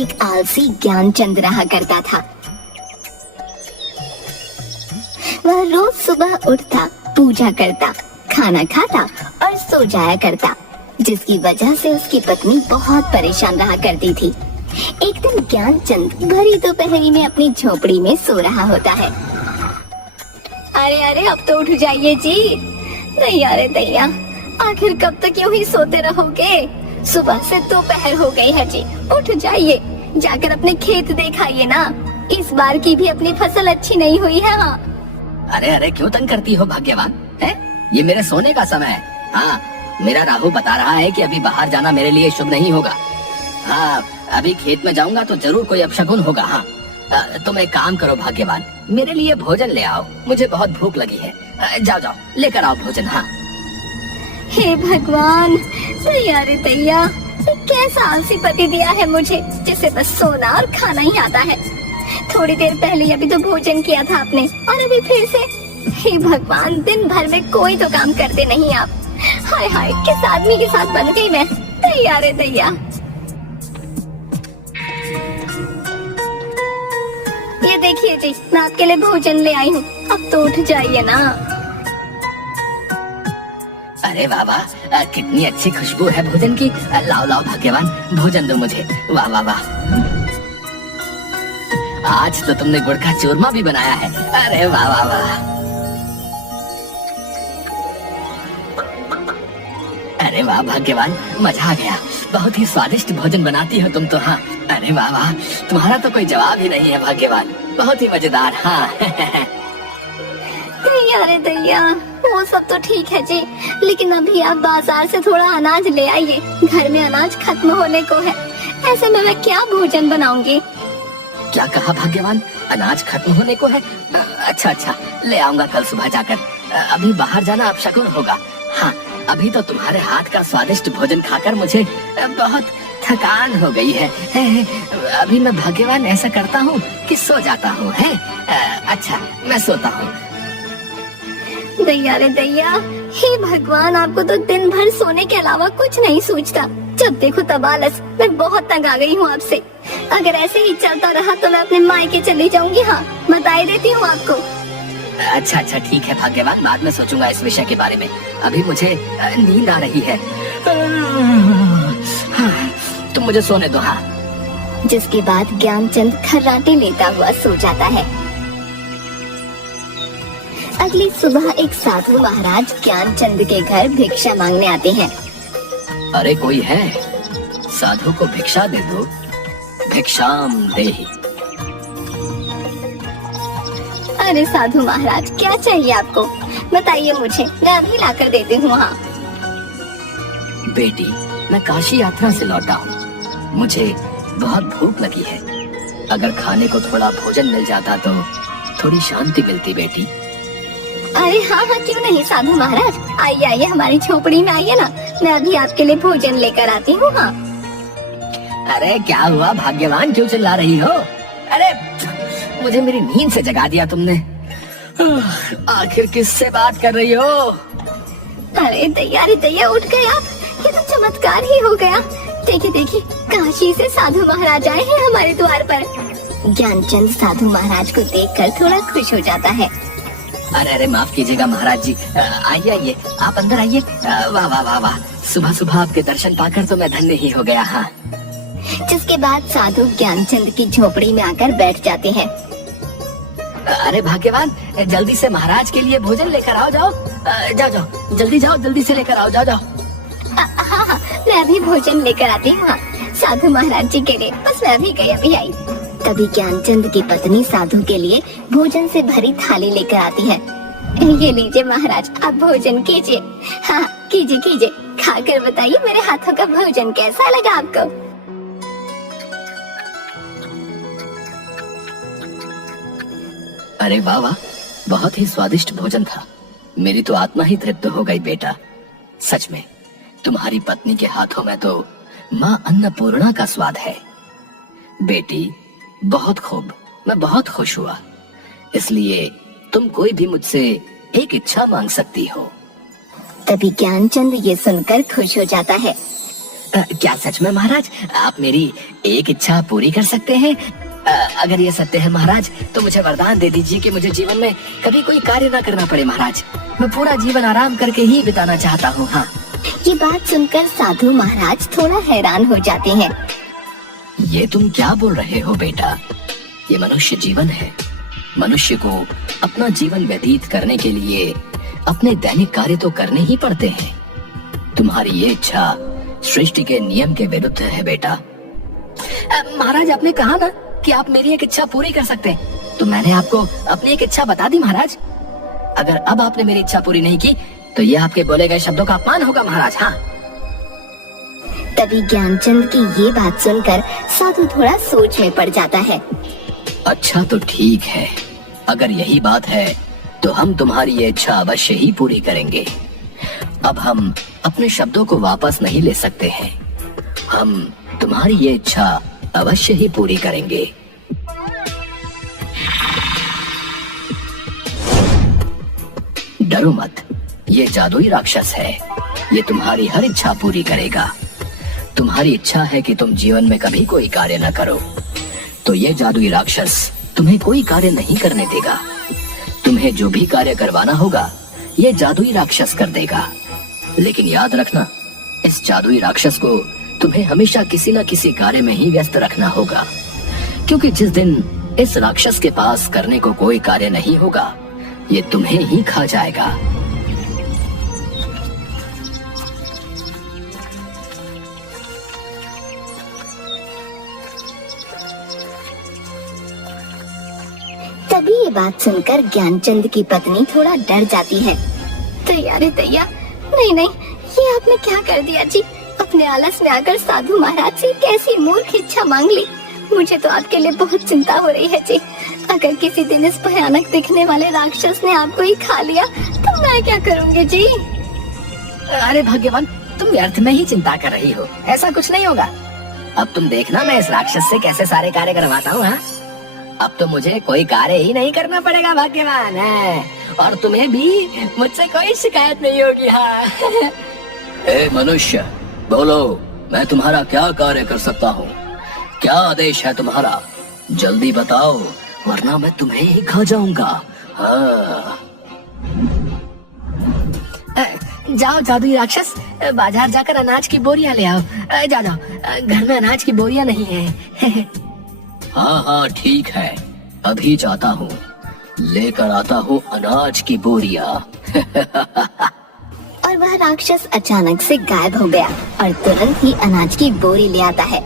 एक आलसी ज्ञानचंद रहा करता था। वह रोज सुबह उठता, पूजा करता, खाना खाता और सो जाया करता, जिसकी वजह से उसकी पत्नी बहुत परेशान रहा करती थी। एक दिन ज्ञानचंद भरी दोपहरी में अपनी झोपड़ी में सो रहा होता है। अरे अरे अब तो उठ जाइए जी। नहीं अरे दैया, आखिर कब तक यूं ही सोते रहोगे? सुबह से दोपहर हो गई है जी, उठ जाइए, जाकर अपने खेत दिखाइए ना। इस बार की भी अपनी फसल अच्छी नहीं हुई है। हाँ। अरे अरे क्यों तंग करती हो भाग्यवान? है ये मेरे सोने का समय है। हाँ, मेरा राहु बता रहा है कि अभी बाहर जाना मेरे लिए शुभ नहीं होगा। हाँ, अभी खेत में जाऊंगा तो जरूर कोई अपशगुन होगा। हाँ, तुम एक काम करो भाग्यवान, मेरे लिए भोजन ले आओ, मुझे बहुत भूख लगी है। जाओ जाओ लेकर आओ भोजन। हाँ। हे भगवान, दैया रे दैया, कैसा आलसी पति दिया है मुझे, जिसे बस सोना और खाना ही आता है। थोड़ी देर पहले अभी तो भोजन किया था आपने और अभी फिर से। हे भगवान, दिन भर में कोई तो काम करते नहीं आप। हाय हाय, किस आदमी के साथ बन गई मैं। दैया रे दैया। ये देखिए जी, मैं आपके लिए भोजन ले आई हूँ, अब तो उठ जाइए ना। अरे वाह वाह, कितनी अच्छी खुशबू है भोजन की। लाओ लाओ भाग्यवान, भोजन दो मुझे। वाह वाह वाह, आज तो तुमने गुड़ का चूरमा भी बनाया है। अरे वाह वाह वाह। अरे वाह भाग्यवान, मजा आ गया, बहुत ही स्वादिष्ट भोजन बनाती हो तुम तो। हाँ, अरे वाह वाह, तुम्हारा तो कोई जवाब ही नहीं है भाग्यवान, बहुत ही मजेदार। हाँ। दैया रे दैया, वो सब तो ठीक है जी, लेकिन अभी आप बाजार से थोड़ा अनाज ले आइए, घर में अनाज खत्म होने को है। ऐसे में मैं क्या भोजन बनाऊंगी? क्या कहा भाग्यवान, अनाज खत्म होने को है? अच्छा अच्छा, ले आऊंगा कल सुबह जाकर। अभी बाहर जाना अपशकुन होगा। हाँ, अभी तो तुम्हारे हाथ का स्वादिष्ट भोजन खाकर मुझे बहुत थकान हो गई है। अभी मैं भाग्यवान ऐसा करता हूँ कि सो जाता हूँ। अच्छा, मैं सोता हूँ। दैया रे दैया, हे भगवान, आपको तो दिन भर सोने के अलावा कुछ नहीं सूझता। जब देखो तब आलस। मैं बहुत तंग आ गई हूँ आपसे। अगर ऐसे ही चलता रहा तो मैं अपने मायके चली जाऊंगी। हाँ, बता देती हूँ आपको। अच्छा अच्छा ठीक है भाग्यवान, बाद में सोचूंगा इस विषय के बारे में। अभी मुझे नींद आ रही है। हाँ, तुम मुझे सोने दो। हाँ। जिसके बाद ज्ञानचंद खर्राटे लेता हुआ सो जाता है। अगली सुबह एक साधु महाराज ज्ञानचंद के घर भिक्षा मांगने आते हैं। अरे कोई है? साधु को भिक्षा दे दो, भिक्षाम देहि। अरे साधु महाराज, क्या चाहिए आपको? बताइए मुझे, मैं अभी लाकर देती हूँ। हाँ। बेटी, मैं काशी यात्रा से लौटा हूँ, मुझे बहुत भूख लगी है। अगर खाने को थोड़ा भोजन मिल जाता तो थोड़ी शांति मिलती बेटी। अरे हाँ हाँ, क्यों नहीं साधु महाराज, आइए आइए, हमारी झोपड़ी में आइए ना, मैं अभी आपके लिए भोजन लेकर आती हूँ। हाँ। अरे क्या हुआ भाग्यवान, क्यों चिल्ला रही हो? अरे मुझे मेरी नींद से जगा दिया तुमने। आखिर किससे बात कर रही हो? अरे दैया रे दैया, उठ गए आप, ये तो चमत्कार ही हो गया। देखिए देखिए, काशी से साधु महाराज आए हैं हमारे द्वार पर। ज्ञानचंद साधु महाराज को देखकर थोड़ा खुश हो जाता है। अरे अरे माफ कीजिएगा महाराज जी, आइए आइए, आप अंदर आइए। वाह वाह वाह वाह, सुबह सुबह आपके दर्शन पाकर तो मैं धन्य ही हो गया। हाँ। जिसके बाद साधु ज्ञानचंद की झोपड़ी में आकर बैठ जाते हैं। अरे भाग्यवान, जल्दी से महाराज के लिए भोजन लेकर आओ। जाओ जाओ जाओ, जल्दी जाओ, जल्दी से लेकर आओ। जाओ जाओ। हाँ हाँ, मैं अभी भोजन लेकर आती हूँ। साधु महाराज जी के लिए, बस मैं अभी आई। तभी ज्ञानचंद की पत्नी साधु के लिए भोजन से भरी थाली लेकर आती है। ये लीजिए महाराज, आप भोजन कीजिए। हाँ, कीजिए कीजिए, खाकर बताइए मेरे हाथों का भोजन कैसा लगा आपको। अरे वाह वाह, बहुत ही स्वादिष्ट भोजन था, मेरी तो आत्मा ही तृप्त हो गई बेटा। सच में तुम्हारी पत्नी के हाथों में तो माँ अन्नपूर्णा का स्वाद है। बेटी बहुत खूब, मैं बहुत खुश हुआ। इसलिए तुम कोई भी मुझसे एक इच्छा मांग सकती हो। तभी ज्ञानचंद ये सुनकर खुश हो जाता है। क्या सच में महाराज आप मेरी एक इच्छा पूरी कर सकते हैं? अगर ये सत्य है महाराज तो मुझे वरदान दे दीजिए कि मुझे जीवन में कभी कोई कार्य न करना पड़े महाराज। मैं पूरा जीवन आराम करके ही बिताना चाहता हूँ। हाँ। ये बात सुनकर साधु महाराज थोड़ा हैरान हो जाते हैं। ये तुम क्या बोल रहे हो बेटा? ये मनुष्य जीवन है। मनुष्य को अपना जीवन व्यतीत करने के लिए अपने दैनिक कार्य तो करने ही पड़ते हैं। तुम्हारी ये इच्छा सृष्टि के नियम के विरुद्ध है बेटा। महाराज आपने कहा ना कि आप मेरी एक इच्छा पूरी कर सकते हैं, तो मैंने आपको अपनी एक इच्छा बता दी महाराज। अगर अब आपने मेरी इच्छा पूरी नहीं की तो ये आपके बोले गए शब्दों का अपमान होगा महाराज। हाँ। तभी ज्ञानचंद की ये बात सुनकर साधु थोड़ा सोच में पड़ जाता है। अच्छा तो ठीक है, अगर यही बात है तो हम तुम्हारी ये इच्छा अवश्य ही पूरी करेंगे। अब हम अपने शब्दों को वापस नहीं ले सकते हैं। हम तुम्हारी ये इच्छा अवश्य ही पूरी करेंगे। डरो मत, ये जादुई राक्षस है। ये तुम्हारी हर इच्छा पूरी करेगा। तुम्हारी इच्छा है कि तुम जीवन में कभी कोई कार्य न करो, तो ये जादुई राक्षस तुम्हें कोई कार्य नहीं करने देगा। तुम्हें जो भी कार्य करवाना होगा ये जादुई राक्षस कर देगा। लेकिन याद रखना, इस जादुई राक्षस को तुम्हें हमेशा किसी न किसी कार्य में ही व्यस्त रखना होगा, क्योंकि जिस दिन इस राक्षस के पास करने को कोई कार्य नहीं होगा ये तुम्हें ही खा जाएगा। तभी ये बात सुनकर ज्ञानचंद की पत्नी थोड़ा डर जाती है। दैया, नहीं नहीं, ये आपने क्या कर दिया जी? अपने आलस में आकर साधु महाराज से कैसी मूर्ख इच्छा मांग ली। मुझे तो आपके लिए बहुत चिंता हो रही है जी। अगर किसी दिन इस भयानक दिखने वाले राक्षस ने आपको ही खा लिया तो मैं क्या करूँगी जी? अरे भाग्यवान, तुम व्यर्थ में ही चिंता कर रही हो। ऐसा कुछ नहीं होगा। अब तुम देखना मैं इस राक्षस से कैसे सारे कार्य करवाता हूँ। हाँ, अब तो मुझे कोई कार्य ही नहीं करना पड़ेगा भाग्यवान है, और तुम्हें भी मुझसे कोई शिकायत नहीं होगी। हाँ। ए मनुष्य, बोलो, मैं तुम्हारा क्या कार्य कर सकता हूँ? क्या आदेश है तुम्हारा? जल्दी बताओ, वरना मैं तुम्हें ही खा जाऊंगा। हाँ। जाओ जादुई राक्षस, बाजार जाकर अनाज की बोरियां ले आओ। जाओ, घर में अनाज की बोरियां नहीं है। हाँ हाँ ठीक है, अभी जाता हूँ, लेकर आता हूँ अनाज की बोरियां। और वह राक्षस अचानक से गायब हो गया और तुरंत ही अनाज की बोरी ले आता है,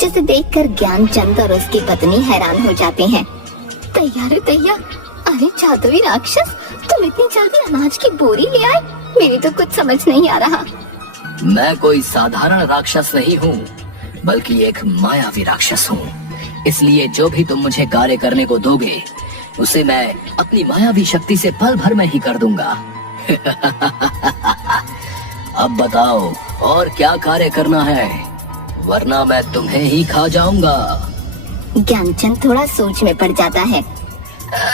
जिसे देखकर ज्ञानचंद और उसकी पत्नी हैरान हो जाते हैं। दैया, अरे जादुई राक्षस, तुम इतनी जल्दी अनाज की बोरी ले आए? मेरी तो कुछ समझ नहीं आ रहा। मैं कोई साधारण राक्षस नहीं हूँ, बल्कि एक मायावी राक्षस हूँ। इसलिए जो भी तुम मुझे कार्य करने को दोगे उसे मैं अपनी मायावी शक्ति से पल भर में ही कर दूंगा। अब बताओ और क्या कार्य करना है, वरना मैं तुम्हें ही खा जाऊंगा। ज्ञानचंद थोड़ा सोच में पड़ जाता है।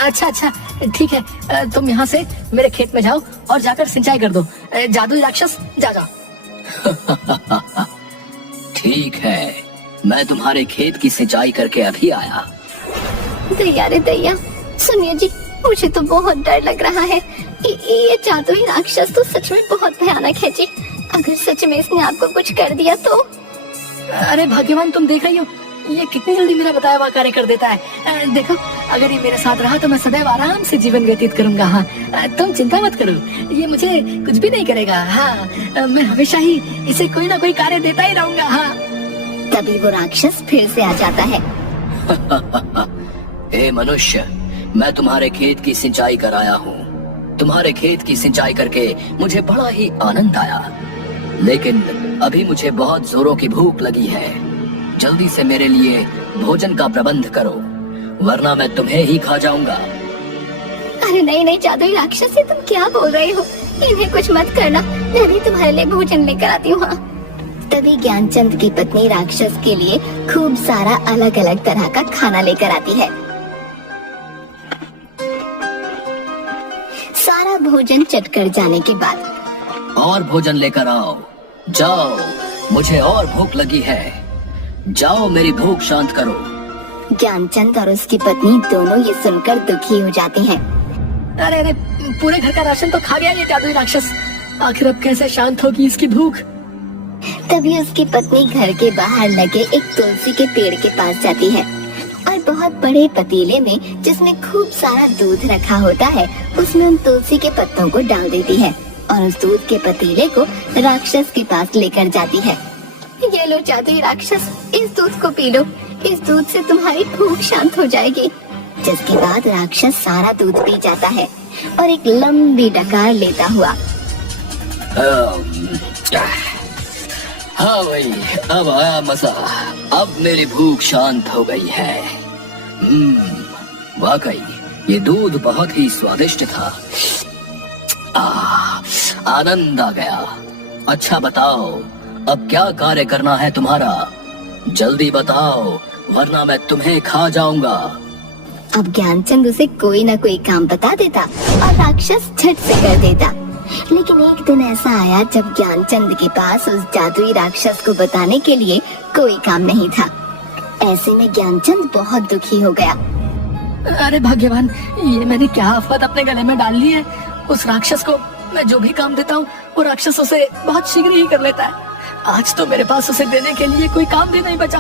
अच्छा ठीक है, तुम यहाँ से मेरे खेत में जाओ और जाकर सिंचाई कर दो। जादुई राक्षस, जाओ। ठीक है, मैं तुम्हारे खेत की सिंचाई करके अभी आया। दैया, सुनिए जी, मुझे तो बहुत डर लग रहा है। ये जादुई राक्षस तो सच में बहुत भयानक है जी। अगर सच में इसने आपको कुछ कर दिया तो? अरे भाग्यवान, तुम देख रही हो ये कितनी जल्दी मेरा बताया हुआ कार्य कर देता है। देखो, अगर ये मेरे साथ रहा तो मैं सदैव आराम से जीवन व्यतीत करूंगा। हाँ, तुम चिंता मत करो, ये मुझे कुछ भी नहीं करेगा। हाँ, मैं हमेशा ही इसे कोई ना कोई कार्य देता ही रहूंगा। हाँ। तभी वो राक्षस फिर से आ जाता है। ए मनुष्य, मैं तुम्हारे खेत की सिंचाई कराया हूँ। तुम्हारे खेत की सिंचाई करके मुझे बड़ा ही आनंद आया, लेकिन अभी मुझे बहुत जोरों की भूख लगी है। जल्दी से मेरे लिए भोजन का प्रबंध करो, वरना मैं तुम्हें ही खा जाऊंगा। अरे नहीं जादुई राक्षस, ये तुम क्या बोल रहे हो? इन्हें कुछ मत करना, मैं भी तुम्हारे लिए भोजन लेकर आती हूँ। हाँ। तभी ज्ञानचंद की पत्नी राक्षस के लिए खूब सारा अलग अलग तरह का खाना लेकर आती है। सारा भोजन चटकर जाने के बाद और भोजन लेकर आओ। जाओ, मुझे और भूख लगी है। जाओ मेरी भूख शांत करो। ज्ञानचंद और उसकी पत्नी दोनों ये सुनकर दुखी हो जाते हैं। अरे अरे, पूरे घर का राशन तो खा गया ये जादुई राक्षस। आखिर अब कैसे शांत होगी इसकी भूख। तभी उसकी पत्नी घर के बाहर लगे एक तुलसी के पेड़ के पास जाती है और बहुत बड़े पतीले में जिसमें खूब सारा दूध रखा होता है उसमें उन तुलसी के पत्तों को डाल देती है और उस दूध के पतीले को राक्षस के पास लेकर जाती है। ये लो जादुई राक्षस, इस दूध को पी लो, इस दूध से तुम्हारी भूख शांत हो जाएगी। जिसके बाद राक्षस सारा दूध पी जाता है और एक लंबी डकार लेता हुआ हाँ भाई, अब आया मजा। अब मेरी भूख शांत हो गई है। वाकई ये दूध बहुत ही स्वादिष्ट था। आनंद आ गया। अच्छा बताओ, अब क्या कार्य करना है तुम्हारा? जल्दी बताओ, वरना मैं तुम्हें खा जाऊंगा। अब ज्ञानचंद उसे कोई न कोई काम बता देता और राक्षस झट से कर देता। लेकिन एक दिन ऐसा आया जब ज्ञानचंद के पास उस जादुई राक्षस को बताने के लिए कोई काम नहीं था। ऐसे में ज्ञानचंद बहुत दुखी हो गया। अरे भाग्यवान, ये मैंने क्या आफत अपने गले में डाल ली है। उस राक्षस को मैं जो भी काम देता हूँ वो राक्षस उसे बहुत शीघ्र ही कर लेता है। आज तो मेरे पास उसे देने के लिए कोई काम भी नहीं बचा।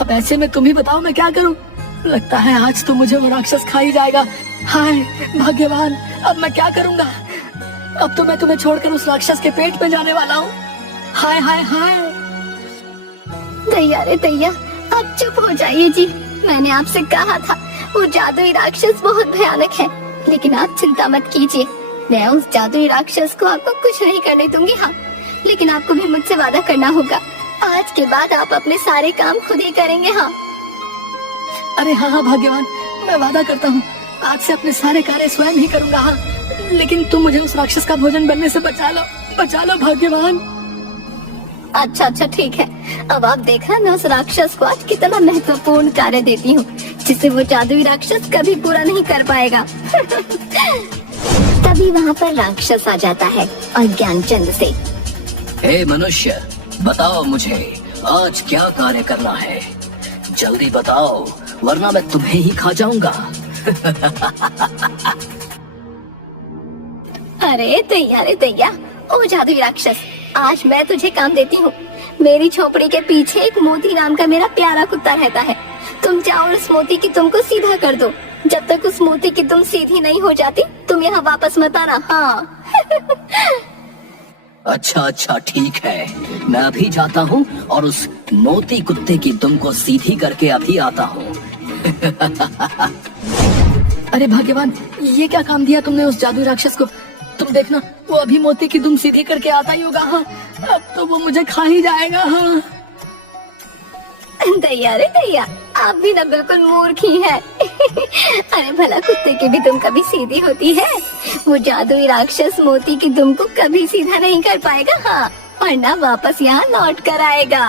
अब ऐसे में तुम ही बताओ मैं क्या करूँ। लगता है आज तो मुझे वो राक्षस खा ही जाएगा। हाय भाग्यवान, अब मैं क्या करूँगा। अब तो मैं तुम्हें छोड़कर उस राक्षस के पेट में जाने वाला हूँ। हाय हाय हाय। दैया रे दैया, आप चुप हो जाइए जी। मैंने आपसे कहा था वो जादुई राक्षस बहुत भयानक है, लेकिन आप चिंता मत कीजिए। मैं उस जादुई राक्षस को आपको कुछ नहीं करने दूंगी। हाँ, लेकिन आपको भी मुझसे वादा करना होगा। आज के बाद आप अपने सारे काम खुद ही करेंगे। हाँ। अरे हाँ हाँ भाग्यवान, मैं वादा करता हूँ आज से अपने सारे कार्य स्वयं ही करूँगा। हाँ, लेकिन तुम मुझे उस राक्षस का भोजन बनने से बचा लो भाग्यवान। अच्छा अच्छा ठीक है। अब आप देखना मैं उस राक्षस को आज कितना महत्वपूर्ण कार्य देती हूँ जिसे वो जादुई राक्षस कभी पूरा नहीं कर पाएगा। तभी वहाँ पर राक्षस आ जाता है और ज्ञानचंद से, हे मनुष्य, बताओ मुझे आज क्या कार्य करना है। जल्दी बताओ, वरना मैं तुम्हें ही खा जाऊंगा। अरे दैया, ओ जादुई राक्षस, आज मैं तुझे काम देती हूँ। मेरी झोपड़ी के पीछे एक मोती नाम का मेरा प्यारा कुत्ता रहता है। तुम जाओ और उस मोती की तुम को सीधा कर दो। जब तक उस मोती की तुम सीधी नहीं हो जाती तुम यहाँ वापस मत आना। हाँ। अच्छा ठीक है, मैं अभी जाता हूँ और उस मोती कुत्ते की दुम को सीधी करके अभी आता हूँ। अरे भाग्यवान, ये क्या काम दिया तुमने उस जादुई राक्षस को। तुम देखना, वो अभी मोती की दुम सीधी करके आता ही होगा। हाँ, अब तो वो मुझे खा ही जाएगा। हाँ। दैया, आप भी ना बिल्कुल मूर्ख ही है। अरे भला कुत्ते की भी दुम कभी सीधी होती है? वो जादुई राक्षस मोती की दुम को कभी सीधा नहीं कर पाएगा। हाँ, और ना वापस यहाँ लौट कर आएगा।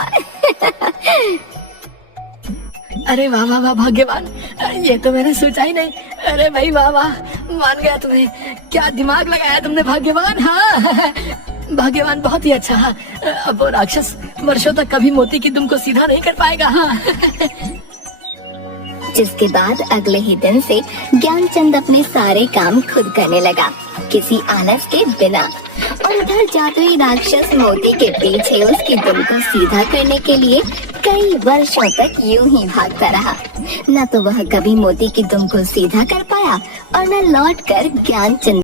अरे वाह वाह वाह भाग्यवान, ये तो मैंने सोचा ही नहीं। अरे भाई वाह वाह, मान गया तुम्हें। क्या दिमाग लगाया तुमने भाग्यवान। हाँ भाग्यवान, बहुत ही अच्छा। हाँ, अब वो राक्षस वर्षों तक कभी मोती की दुम को सीधा नहीं कर पाएगा। हाँ। जिसके बाद अगले ही दिन से ज्ञानचंद अपने सारे काम खुद करने लगा, किसी आलस के बिना। और उधर जादुई राक्षस मोती के पीछे उसकी दुम को सीधा करने के लिए कई वर्षों तक यूं ही भागता रहा। न तो वह कभी मोती की दुम को सीधा कर पाया और न लौटकर ज्ञानचंद